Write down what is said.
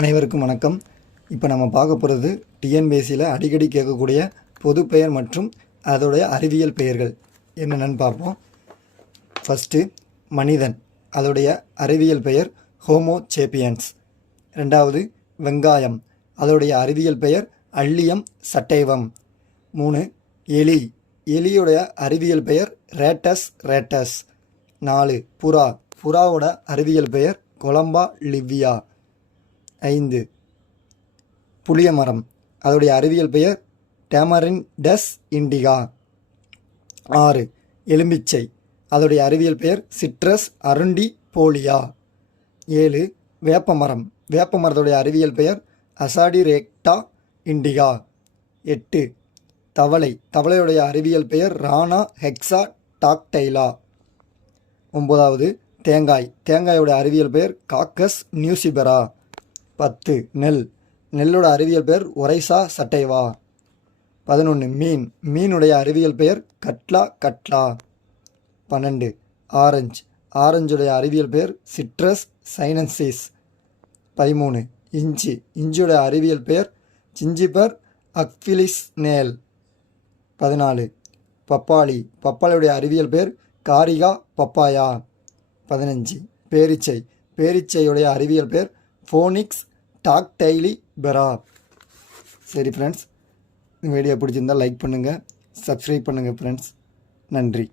அனைவருக்கும் வணக்கம். இப்போ நம்ம பார்க்க போகிறது டிஎன்பிஎஸ்சியில் அடிக்கடி கேட்கக்கூடிய பொது பெயர் மற்றும் அதோடைய அறிவியல் பெயர்கள் என்னென்னு பார்ப்போம். ஃபஸ்ட்டு மனிதன், அதோடைய அறிவியல் பெயர் ஹோமோ சேப்பியன்ஸ். ரெண்டாவது வெங்காயம், அதோடைய அறிவியல் பெயர் அல்லியம் சட்டைவம். 3 எலி, எலியுடைய அறிவியல் பெயர் ரேட்டஸ் ரேட்டஸ். 4 புறா, புறாவோட அறிவியல் பெயர் கொலம்பா லிவ்வியா. 5 புளிய மரம், அதோடைய அறிவியல் பெயர் டேமரின்டஸ் இண்டிகா. 6 எலும்பிச்சை, அதோடைய அறிவியல் பெயர் சிட்ரஸ் அருண்டி போலியா. 7 வேப்பமரம், வேப்பமரத்துடைய அறிவியல் பெயர் அசாடிரேக்டா இண்டிகா. 8 தவளை, தவளையுடைய அறிவியல் பெயர் ரானா ஹெக்ஸா டாக்டைலா. 9 தேங்காய், தேங்காயோட அறிவியல் பெயர் காக்கஸ் நியூசிபெரா. 10 நெல், நெல்லோட அறிவியல் பெயர் ஒரைசா சட்டைவா. 11 மீன், மீனுடைய அறிவியல் பெயர் கட்லா கட்லா. 12 ஆரஞ்சு, ஆரஞ்சுடைய அறிவியல் பெயர் சிட்ரஸ் சைனன்சிஸ். 13 இஞ்சி, இஞ்சியுடைய அறிவியல் பெயர் ஜிஞ்சிபர் அக்ஃபிலிஸ் நேல். 14 பப்பாளி, பப்பாளியுடைய அறிவியல் பெயர் காரிகா பப்பாயா. 15 பேரிச்சை, பேரிச்சையுடைய அறிவியல் பெயர் ஃபோனிக்ஸ் டாக்டைலி பெரா. சரி ஃப்ரெண்ட்ஸ், இந்த வீடியோ பிடிச்சிருந்தால் லைக் பண்ணுங்கள், சப்ஸ்கிரைப் பண்ணுங்கள் ஃப்ரெண்ட்ஸ். நன்றி.